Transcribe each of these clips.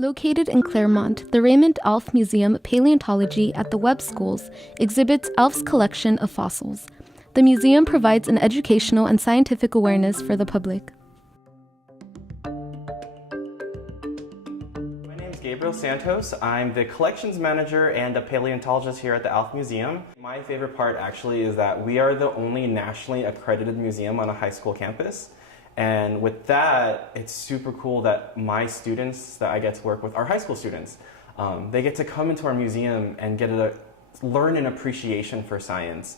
Located in Claremont, the Raymond Alf Museum of Paleontology at the Webb Schools exhibits Alf's collection of fossils. The museum provides an educational and scientific awareness for the public. My name is Gabriel Santos. I'm the collections manager and a paleontologist here at the Alf Museum. My favorite part actually is that we are the only nationally accredited museum on a high school campus. And with that, it's super cool that my students that I get to work with are high school students. They get to come into our museum and get to learn an appreciation for science.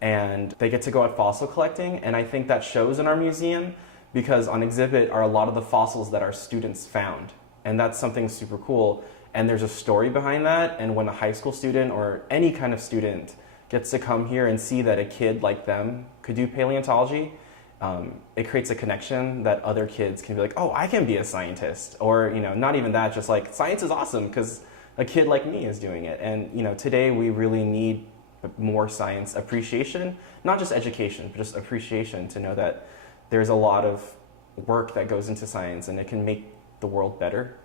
And they get to go out fossil collecting, and I think that shows in our museum because on exhibit are a lot of the fossils that our students found. And that's something super cool. And there's a story behind that, and when a high school student or any kind of student gets to come here and see that a kid like them could do paleontology, it creates a connection that other kids can be like, oh, I can be a scientist. Or, not even that, just like, science is awesome because a kid like me is doing it. And, today we really need more science appreciation, not just education, but just appreciation to know that there's a lot of work that goes into science and it can make the world better.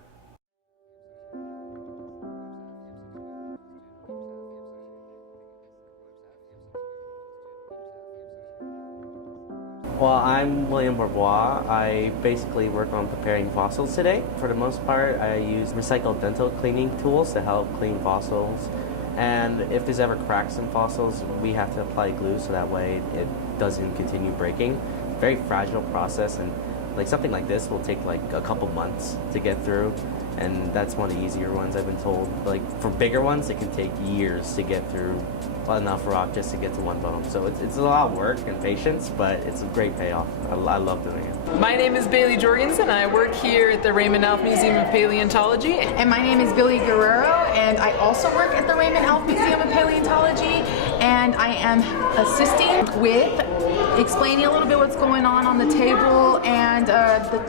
Well, I'm William Barbois. I basically work on preparing fossils today. For the most part, I use recycled dental cleaning tools to help clean fossils. And if there's ever cracks in fossils, we have to apply glue so that way it doesn't continue breaking. It's a very fragile process, and something like this will take a couple months to get through. And that's one of the easier ones, I've been told. For bigger ones, it can take years to get through enough rock just to get to one bone. So it's a lot of work and patience, but it's a great payoff. I love doing it. My name is Bailey Jorgensen. I work here at the Raymond Alf Museum of Paleontology. And my name is Billy Guerrero, and I also work at the Raymond Alf Museum of Paleontology, and I am assisting with explaining a little bit what's going on the table and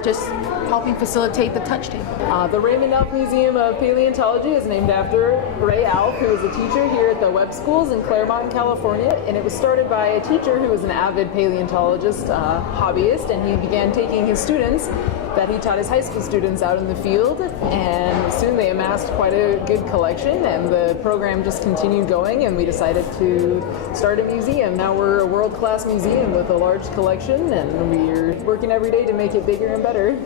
just helping facilitate the touch table. The Raymond Alf Museum of Paleontology is named after Ray Alf, who is a teacher here at the Webb Schools in Claremont, California. And it was started by a teacher who was an avid paleontologist, hobbyist, and he began taking his students that he taught his high school students out in the field, and soon they amassed quite a good collection, and the program just continued going, and we decided to start a museum. Now we're a world-class museum with a large collection, and we're working every day to make it bigger and better.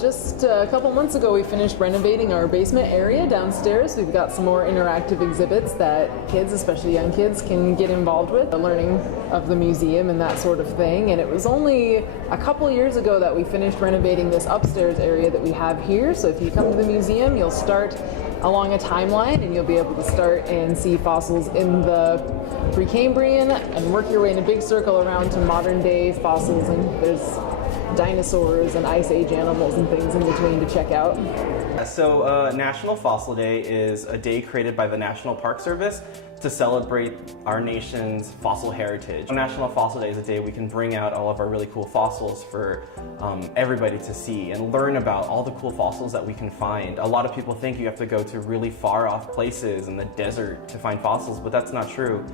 Just a couple months ago we finished renovating our basement area downstairs. We've got some more interactive exhibits that kids, especially young kids, can get involved with, learning of the museum and that sort of thing. And it was only a couple years ago that we finished renovating this upstairs area that we have here. So if you come to the museum, you'll start along a timeline and you'll be able to start and see fossils in the Precambrian and work your way in a big circle around to modern day fossils, and there's dinosaurs and ice age animals and things in between to check out. So National Fossil Day is a day created by the National Park Service to celebrate our nation's fossil heritage. National Fossil Day is a day we can bring out all of our really cool fossils for everybody to see and learn about all the cool fossils that we can find. A lot of people think you have to go to really far off places in the desert to find fossils, but that's not true.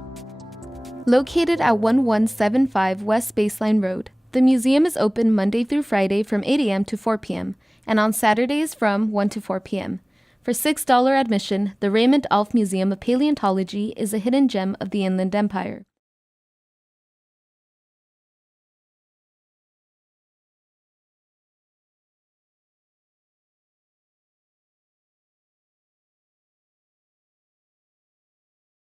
Located at 1175 West Baseline Road, the museum is open Monday through Friday from 8 a.m. to 4 p.m. and on Saturdays from 1 to 4 p.m. For $6 admission, the Raymond Alf Museum of Paleontology is a hidden gem of the Inland Empire.